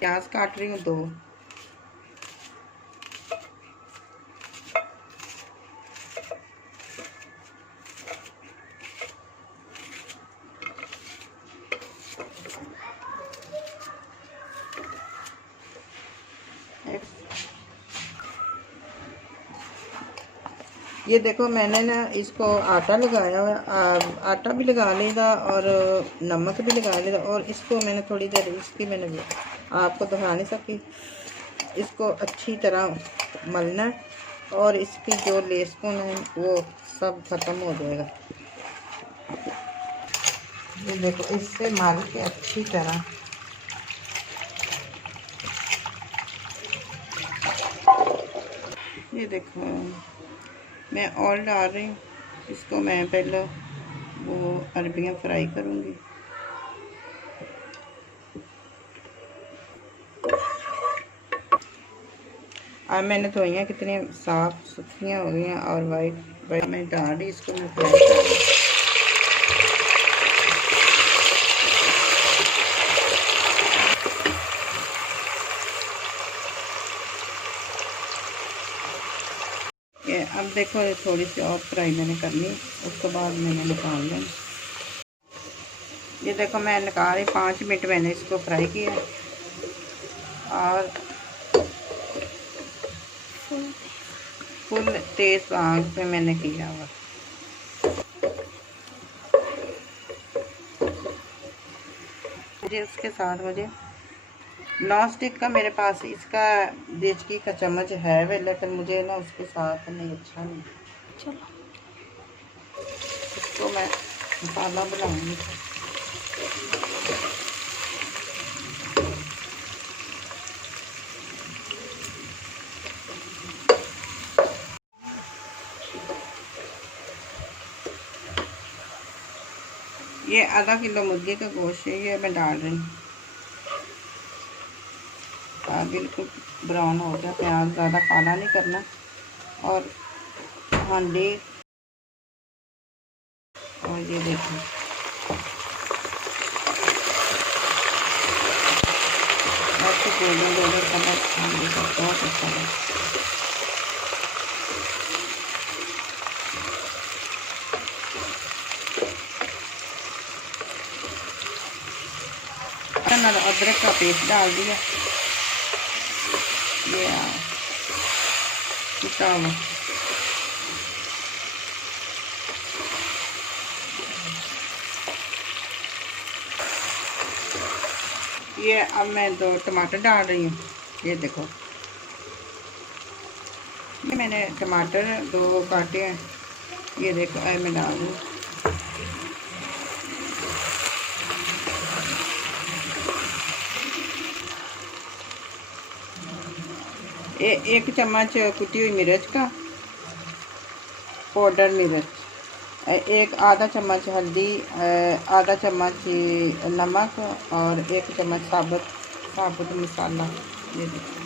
प्याज काट रही हूँ 2। ये देखो मैंने ना इसको आटा लगाया हुआ, आटा भी लगा लिया और नमक भी लगा लिया, और इसको मैंने थोड़ी देर इसकी मैंने आपको दिखा नहीं सकी। इसको अच्छी तरह मलना और इसकी जो लेसपन है वो सब ख़त्म हो जाएगा। ये देखो इससे मल के अच्छी तरह ये देखो मैं ऑयल डाल रही हूँ। इसको मैं पहले वो अरबियाँ फ्राई करूँगी। अब मैंने धोइयाँ कितनी साफ़ सुथरियाँ हो गई हैं और वाइट मैं डाल रही, इसको मैं फ्राई कर रही हूँ। ये अब देखो ये थोड़ी सी और फ्राई मैंने करनी, उसके बाद मैंने निकाल लें। ये देखो मैं निकाल रही, 5 मिनट मैंने इसको फ्राई किया और फुल तेज़ आंच पे मैंने किया हुआ। मुझे उसके साथ मुझे नॉन स्टिक का मेरे पास इसका देचकी का चम्मच है वे, लेकिन मुझे ना उसके साथ नहीं अच्छा नहीं। चलो इसको मैं मसाला बनाऊंगी। ये आधा किलो मुर्गे का गोश्त है, ये मैं डाल रही हूँ। बिल्कुल ब्राउन हो जाए, प्याज ज़्यादा काला नहीं करना। और हांडी और ये देखो ऐसे गोल्डन गोल्डन कलर हांडी का बहुत अच्छा है। अदरक का पेस्ट डाल दिया, ये कुटा हुआ। ये अब मैं 2 टमाटर डाल रही हूँ। ये देखो ये मैंने टमाटर 2 काटे हैं, ये देखो मैं डाल रही हूँ। एक चम्मच कुटी हुई मिर्च का पाउडर मिर्च, एक आधा चम्मच हल्दी, आधा चम्मच नमक और 1 चम्मच साबुत मसाला। ये देखो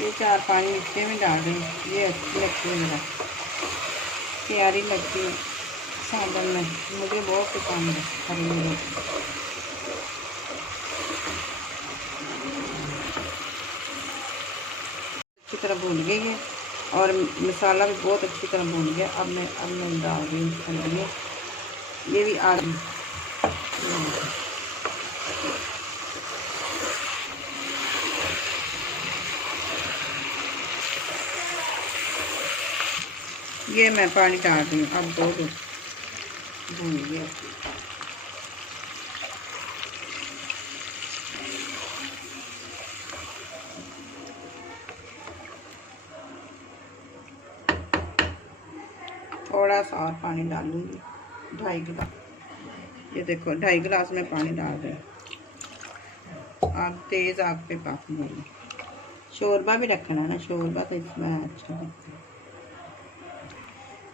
ये 4-5 मिर्चें में डाल रही हूँ। ये अच्छी लगती है, मेरा प्यारी लगती है सालन में, मुझे बहुत पसंद है हरी मिर्च। अच्छी तरह भून गई है और मसाला भी बहुत अच्छी तरह भून गया। अब मैं डाल रही हूँ हल्दी, ये भी आ रही ये मैं पानी डाल रही हूँ। अब 2 भून गया। थोड़ा सा और पानी डालूंगी, 2.5 गिलास। ये देखो 2.5 गिलास में पानी डाल रही हूँ। आप तेज़ आग पे पकाऊंगी। शोरबा भी रखना है ना, शोरबा तो इसमें अच्छा लगता है।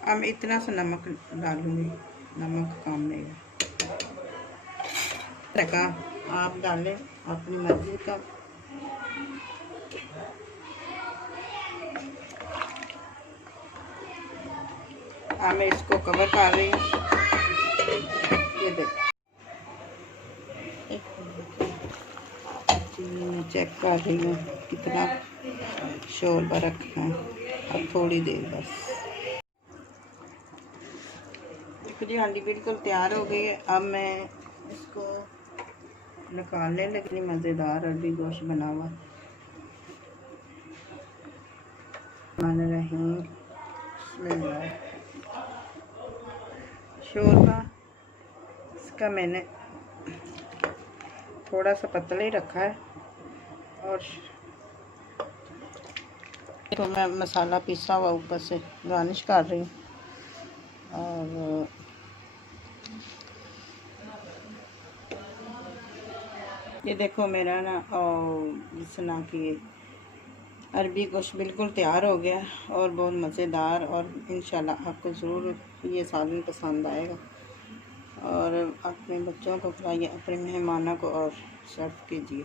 अब इतना सा नमक डालूंगी, नमक कम नहीं रखा। आप डालें अपनी मर्ज़ी का। अब मैं इसको कवर कर रही हूँ। ये देखो, चेक कर रही हूँ कितना शोरबा रखना है। अब थोड़ी देर बस। देखो जी हांडी बिल्कुल तैयार हो गई है। अब मैं इसको निकालने लगी। मज़ेदार अरबी गोश्त बना हुआ। शोरबा इसका मैंने थोड़ा सा पतला ही रखा है। और तो मैं मसाला पिसा हुआ ऊपर से गार्निश कर रही हूँ। और ये देखो मेरा ना जिस तरह की अरबी गोश्त बिल्कुल तैयार हो गया और बहुत मज़ेदार। और इंशाल्लाह आपको ज़रूर ये सालन पसंद आएगा। और अपने बच्चों को खिलाइए, अपने मेहमानों को और सर्व कीजिए।